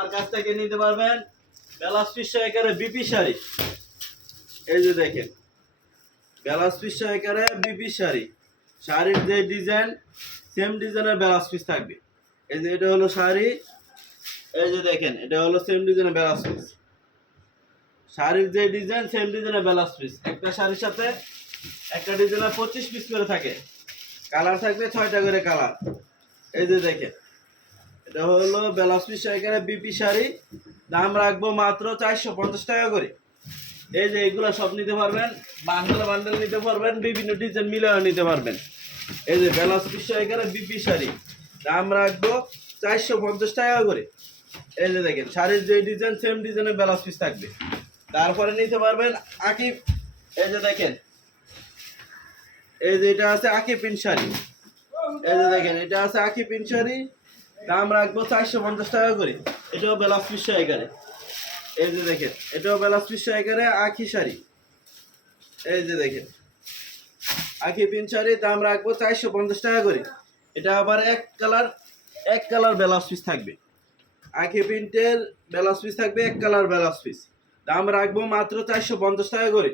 আমার কাছ থেকে নিতে পারবেন ব্লাউজ পিস সহকারে বিপি শাড়ি। এই যে দেখেন ব্লাউজ পিস সহকারে বিপি শাড়ি, শাড়ির যে ডিজাইন সেম ডিজাইনের ব্লাউজ পিস থাকবে। এই যে এটা হলো শাড়ি, এই যে দেখেন এটা হলো সেম ডিজাইনের ব্লাউজ পিস, শাড়ির যে ডিজাইন সেম ডিজাইনের ব্লাউজ পিস। একটা শাড়ির সাথে একটা ডিজাইনের 25 পিস করে থাকে, কালার থাকবে 6টা করে কালার। এই যে দেখেন এটা হলো ব্লাউজ পিস সহকারে বিপি শাড়ি, দাম রাখবো মাত্র 450 টাকা করে। এই যে এগুলো সব নিতে পারবেন, বান্ডেল বান্ডেল নিতে পারবেন, বিভিন্ন ডিজাইন মিলেও নিতে পারবেন। এই যে ব্লাউজ পিস সহকারে বিপি শাড়ি, দাম রাখবো 450 টাকা করে। এই যে দেখেন শাড়ির যে ডিজাইন সেম ডিজাইনের ব্লাউজ পিস থাকবে। তারপরে নিতে পারবেন আকি, এই যে দেখেন এই যে এটা আছে আকি পিন শাড়ি। এই যে দেখেন এটা আছে আকি পিন শাড়ি, দাম রাখবো 450 টাকা করে। এটাও ব্লাউজ পিস সহকারে। এই যে দেখেন এটাও ব্লাউজ পিস সহকারে আকি শাড়ি। এই যে দেখেন আকি পিন শাড়ি, দাম রাখবো 450 টাকা করে। এটা আবার এক কালার ব্লাউজ পিস থাকবে, আকি প্রিন্টের ব্লাউজ পিস থাকবে, এক কালার ব্লাউজ পিস, দাম রাখবো মাত্র 450 টাকা করে।